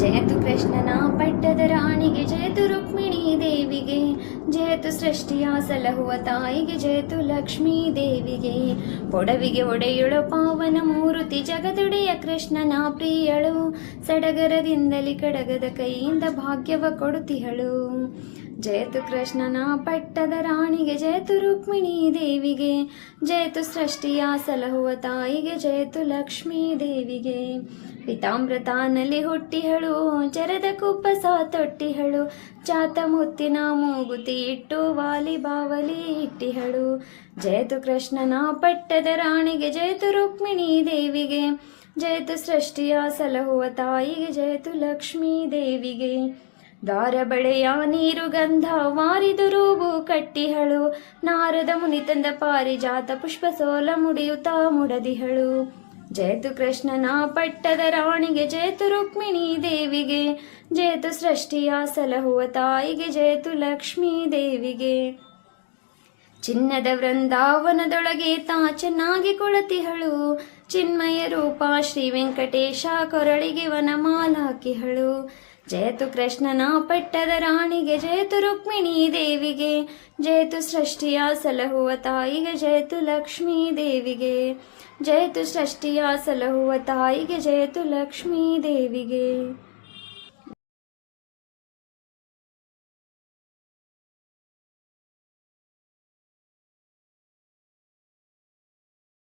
ಜಯತು ಕೃಷ್ಣನ ಪಟ್ಟದ ರಾಣಿಗೆ, ಜಯತು ರುಕ್ಮಿಣಿ ದೇವಿಗೆ, ಜಯತು ಸೃಷ್ಟಿಯ ಸಲಹುವ ತಾಯಿಗೆ, ಜಯತು ಲಕ್ಷ್ಮೀ ದೇವಿಗೆ. ಒಡವಿಗೆ ಒಡೆಯುಳು ಪಾವನ ಮೂರುತಿ, ಜಗದೊಡೆಯ ಕೃಷ್ಣನ ಪ್ರಿಯಳು, ಸಡಗರದಿಂದಲಿ ಕಡಗದ ಕೈಯಿಂದ ಭಾಗ್ಯವ ಕೊಡುತ್ತಿಹಳು. ಜಯತು ಕೃಷ್ಣನ ಪಟ್ಟದ ರಾಣಿಗೆ, ಜಯತು ರುಕ್ಮಿಣಿ ದೇವಿಗೆ, ಜಯತು ಸೃಷ್ಟಿಯ ಸಲಹುವ ತಾಯಿಗೆ, ಜಯತು ಲಕ್ಷ್ಮೀ ದೇವಿಗೆ. ಪಿತಾಮೃತಾನಲ್ಲಿ ಹುಟ್ಟಿಹಳು, ಚರದ ಕುಪ್ಪಸ ತೊಟ್ಟಿಹಳು, ಚಾತ ಮುತ್ತಿನ ಮೂಗುತಿ ಇಟ್ಟು ವಾಲಿ ಬಾವಲಿ ಇಟ್ಟಿಹಳು. ಜಯತು ಕೃಷ್ಣನ ಪಟ್ಟದ ರಾಣಿಗೆ, ಜಯತು ರುಕ್ಮಿಣಿ ದೇವಿಗೆ, ಜಯತು ಸೃಷ್ಟಿಯ ಸಲಹುವ ತಾಯಿಗೆ, ಜಯತು ಲಕ್ಷ್ಮೀ ದೇವಿಗೆ. ದಾರ ಬಳೆಯ ನೀರು ಗಂಧ ವಾರಿದು ರೂಬು ಕಟ್ಟಿಹಳು, ನಾರದ ಮುನಿ ತಂದ ಪಾರಿಜಾತ ಪುಷ್ಪ ಸೋಲ ಮುಡಿಯುತ್ತಾ ಮುಡದಿಹಳು. ಜಯತು ಕೃಷ್ಣನ ಪಟ್ಟದ ರಾಣಿಗೆ, ಜಯತು ರುಕ್ಮಿಣಿ ದೇವಿಗೆ, ಜಯತು ಸೃಷ್ಟಿಯ ಸಲಹುವ ತಾಯಿಗೆ, ಜಯತು ಲಕ್ಷ್ಮೀ ದೇವಿಗೆ. ಚಿನ್ನದ ವೃಂದಾವನದೊಳಗೆ ತಾ ಚೆನ್ನಾಗಿ ಕೊಳತಿಹಳು, ಚಿನ್ಮಯ ರೂಪ ಶ್ರೀ ವೆಂಕಟೇಶ ಕೊರಳಿಗೆ ವನಮಾಲಾಕಿಹಳು. ಜಯತು ಕೃಷ್ಣನ ಪಟ್ಟದ ರಾಣಿಗೆ, ಜಯತು ರುಕ್ಮಿಣಿ ದೇವಿಗೆ, ಜಯತು ಸೃಷ್ಟಿಯ ಸಲಹುವ ತಾಯಿಗೆ, ಜಯತು ಲಕ್ಷ್ಮೀ ದೇವಿಗೆ. ಜಯತು ಸೃಷ್ಟಿಯ ಸಲಹುವ ತಾಯಿಗೆ, ಜಯತು ಲಕ್ಷ್ಮೀ ದೇವಿಗೆ.